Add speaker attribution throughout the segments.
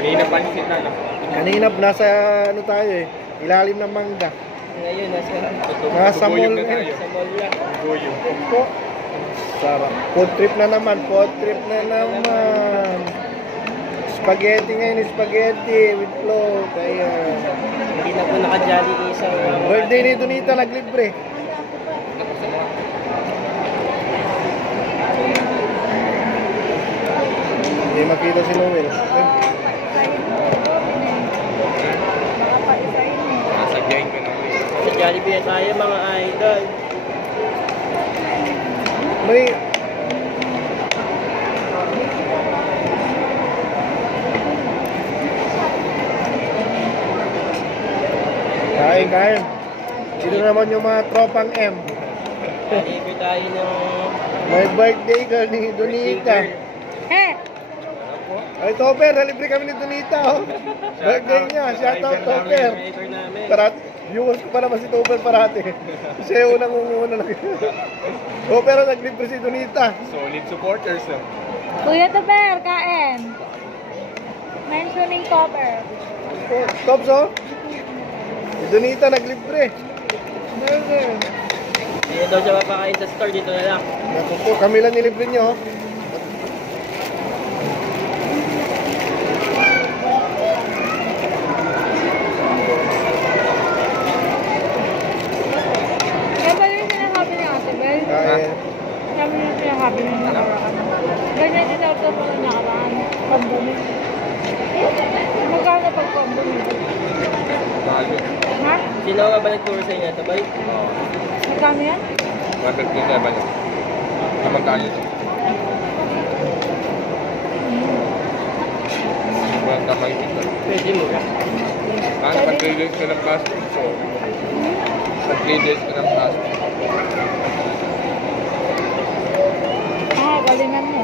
Speaker 1: Kanina pansit na lang.
Speaker 2: Kanina nasa ano tayo eh. Ilalim ng mangga.
Speaker 3: Ngayon, nasa,
Speaker 2: Nasa mall
Speaker 1: na tayo.
Speaker 3: sa mall lang.
Speaker 1: Tuguyog.
Speaker 2: Po. Sarap. Food trip na naman. Food trip na naman. Spaghetti ngayon. Spaghetti with float. Ayan.
Speaker 3: Hindi na po naka-jolly ni isang mga
Speaker 2: Birthday ni Donita naglibre. Hindi makita si Noel.
Speaker 1: Nasadyain ko na.
Speaker 3: Sa Jollibee na tayo mga idol.
Speaker 2: May... Kain, kain. Sino naman yung mga tropang M?
Speaker 3: Jollibee tayo ng...
Speaker 2: May birthday girl ni Donita.
Speaker 4: Eh,
Speaker 2: Ay, Topper, nalibre kami ni Donita, oh. Birthday niya, shout out Topper. Parat, viewers ko pa naman si Topper parati. Siya yung unang umuna lang. oh, pero naglibre si Donita.
Speaker 1: Solid supporters. ah.
Speaker 4: Kuya Toper, kain. Mentioning Toper.
Speaker 2: Oh, Tops, oh. Si Donita naglibre. Burger.
Speaker 3: Hindi daw siya mapakain sa store, dito na lang.
Speaker 2: Naku po, kami lang nilibre niyo, oh.
Speaker 4: Kaya ba yung sinasabi ni Ate Bel?
Speaker 2: Kain.
Speaker 4: Kami yung sinasabi niya nakaraan. Ganyan din ako sa mga nakaraan. Pambumi. Magkano pag pambumi?
Speaker 1: Mahal yun.
Speaker 4: Ha?
Speaker 3: Sino nga ba nagturo sa inyo ito, boy?
Speaker 1: Oo.
Speaker 4: Magkano yan?
Speaker 1: 157 lang. Ah, magkano ito? Walang kamay ito.
Speaker 3: Pwede mo ka.
Speaker 1: Ah, naka 3 days ka ng plastic. So, sa 3 days ka ng plastic.
Speaker 4: Ah, galingan mo.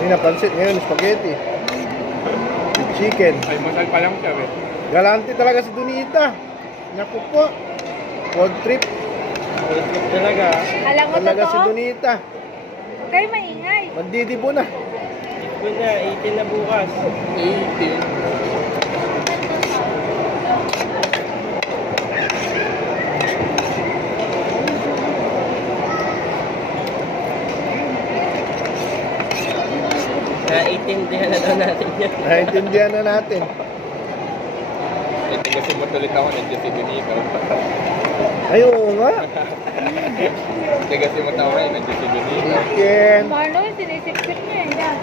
Speaker 2: Hindi na pansit ngayon, spaghetti. Chicken.
Speaker 1: Ay, masal pa lang siya, eh.
Speaker 2: Galante talaga si Donita. Naku po. Road trip
Speaker 3: Food trip talaga.
Speaker 4: Alam mo
Speaker 2: talaga si
Speaker 4: totoo?
Speaker 2: Donita.
Speaker 4: Kayo maingay.
Speaker 2: Magdidibo na.
Speaker 3: Ito na, 18 na bukas.
Speaker 1: 18.
Speaker 3: Naiintindihan na daw natin yan.
Speaker 2: Naintindihan na natin.
Speaker 1: Eh, kasi mo tulit ako, nandiyan si Donito.
Speaker 2: Ay, oo nga.
Speaker 1: Eh, kasi mo tawa, eh, nandiyan si Donito.
Speaker 2: Chicken.
Speaker 4: Paano yun? Sinisip-sip niya eh. Yan.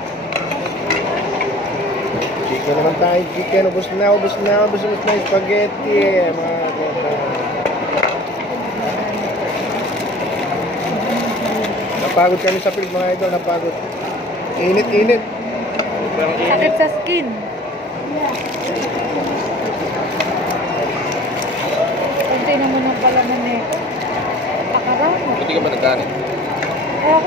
Speaker 2: Chicken naman tayo. Chicken. Ubus na, ubus na, ubus ubus na yung spaghetti. Mga kota. Napagod kami sa field mga idol. Napagod. Init-init.
Speaker 3: Sobrang
Speaker 4: Sakit
Speaker 3: init.
Speaker 4: sa skin. Kunti na mo ng palaman nito. Pakarang
Speaker 1: nagkanin?
Speaker 4: Eh.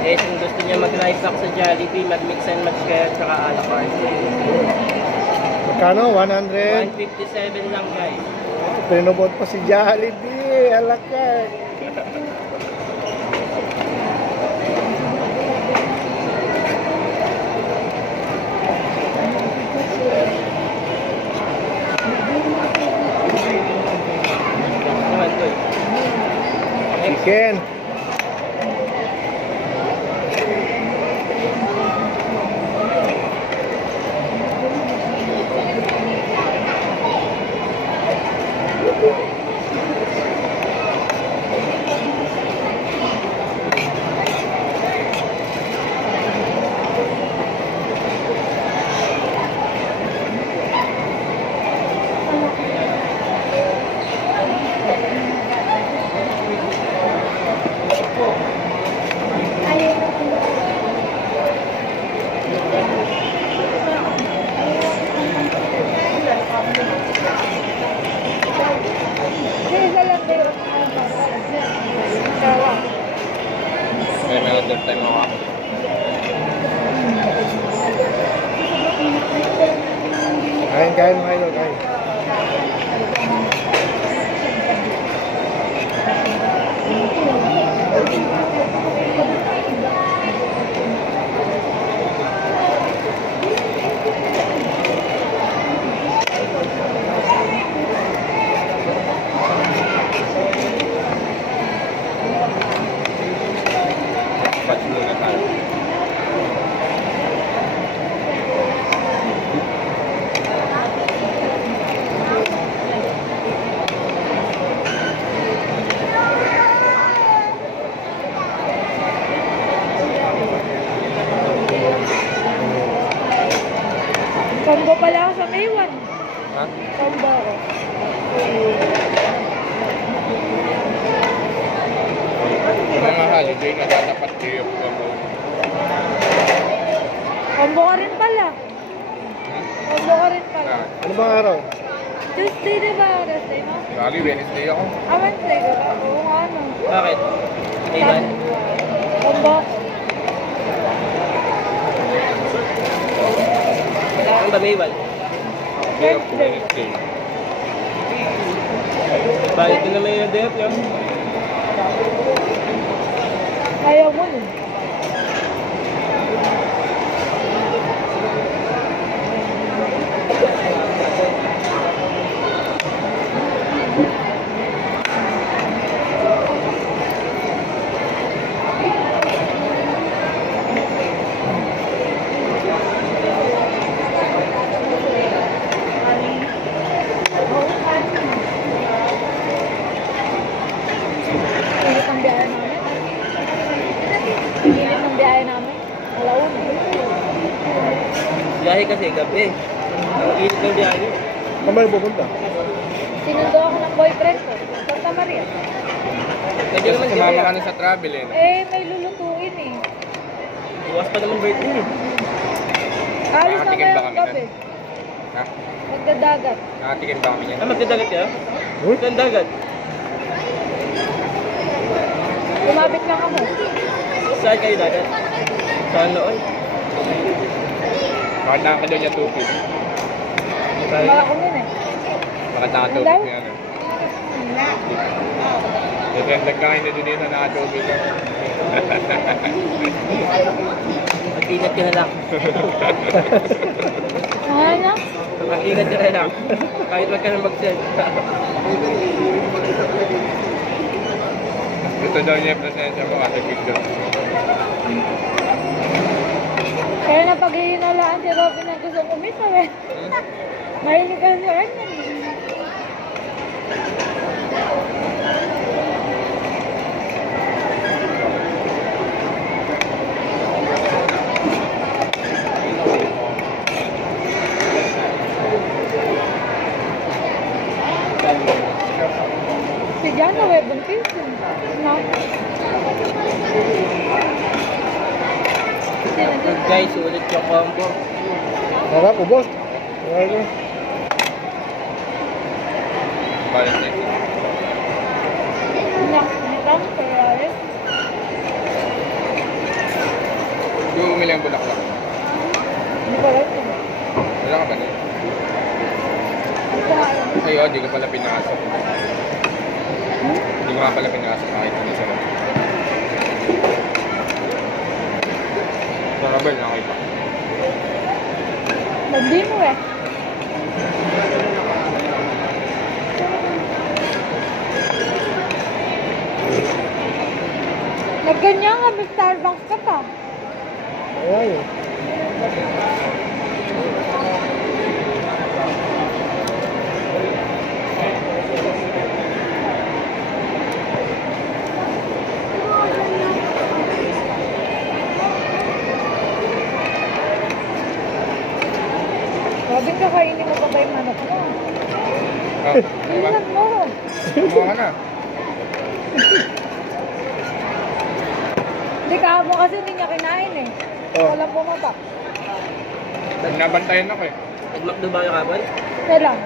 Speaker 3: Eh, kung gusto niya mag-livestock sa Jollibee, mag-mix and match kayo at saka a la carte.
Speaker 2: Magkano? 100?
Speaker 3: 157 lang guys.
Speaker 2: Pinobot pa si Jollibee. Alakay.
Speaker 3: Naman eh.
Speaker 2: Chicken.
Speaker 1: 干干拍就可 kayo po mo.
Speaker 4: Combo ka rin pala. Combo ka rin pala.
Speaker 1: Ah,
Speaker 2: Ano bang araw?
Speaker 4: Tuesday diba? Thursday mo?
Speaker 1: Bali, Wednesday ako.
Speaker 4: Ah, Wednesday diba? Oo nga ano.
Speaker 3: Bakit? May ban?
Speaker 4: Combo.
Speaker 3: Ano ba may ban?
Speaker 1: Day of Wednesday.
Speaker 3: Bakit naman yung day off nyo?
Speaker 4: Ayaw mo yun. Init ang biyahe namin. Init ang biyahe namin. Alaun.
Speaker 3: Biyahe kasi gabi. Ang init ng biyahe.
Speaker 2: Saan ba pupunta?
Speaker 4: Sinundo ako ng boyfriend ko. Santa Maria.
Speaker 3: Pwede
Speaker 1: Kasi
Speaker 3: naman
Speaker 1: sumama
Speaker 3: gabi.
Speaker 1: ka na sa travel eh.
Speaker 4: Eh, may lulutuin eh.
Speaker 3: Bukas pa naman birthday.
Speaker 4: Alis na
Speaker 1: Nakatikim ba
Speaker 4: ngayong
Speaker 1: kami
Speaker 4: gabi.
Speaker 1: Ha?
Speaker 4: Magdadagat.
Speaker 1: Nakatikim ba kami niyan?
Speaker 3: Ah, magdadagat ka?
Speaker 2: Hmm?
Speaker 3: Saan dagat?
Speaker 4: Lumabit lang ako.
Speaker 3: Saan kayo dagat? Saan noon?
Speaker 1: Bakit nakakalaw niya tupid?
Speaker 4: Wala ko yun eh.
Speaker 1: Bakit nakatupid
Speaker 4: Dahil?
Speaker 1: niya ano? Ito yung nagkain na doon dito nakatupid ka.
Speaker 3: Mag-ingat ka na lang.
Speaker 4: Ano na?
Speaker 3: Mag-ingat ka na lang. Kahit wag ka na mag-send.
Speaker 1: Gusto daw niya yung presensya mo kasi pindot.
Speaker 4: Kaya na pag hihinalaan si Robin ang gusto kumita eh. Mahilig ka sa kanya. Si Jana, webon pinsin. No?
Speaker 3: Good guys, ulit yung combo.
Speaker 2: Harap, ubos. Ano?
Speaker 1: Balas na ito. Mo bumili ang bulaklak.
Speaker 4: Hindi alam kung
Speaker 1: Wala ka ba na?
Speaker 4: Hindi ko alam.
Speaker 1: Ay, oh, di ka pala pinasok. Hindi ko nga pala pinasok kahit ano sa Sa Rabel, nakita.
Speaker 4: Hindi mo eh. Nagganyan nga, may Starbucks ka pa.
Speaker 2: Ayan.
Speaker 4: Sabi ka, kainin mo pa ba yung manok mo?
Speaker 1: Ba?
Speaker 4: Ilan mo?
Speaker 1: Kumuha ka na.
Speaker 4: Hindi ka mo kasi hindi niya kinain eh.
Speaker 2: Oh.
Speaker 4: Walang bumaba.
Speaker 1: Binabantayan ako eh.
Speaker 3: Nag-McDo ba kayo kapon?
Speaker 4: Kailan?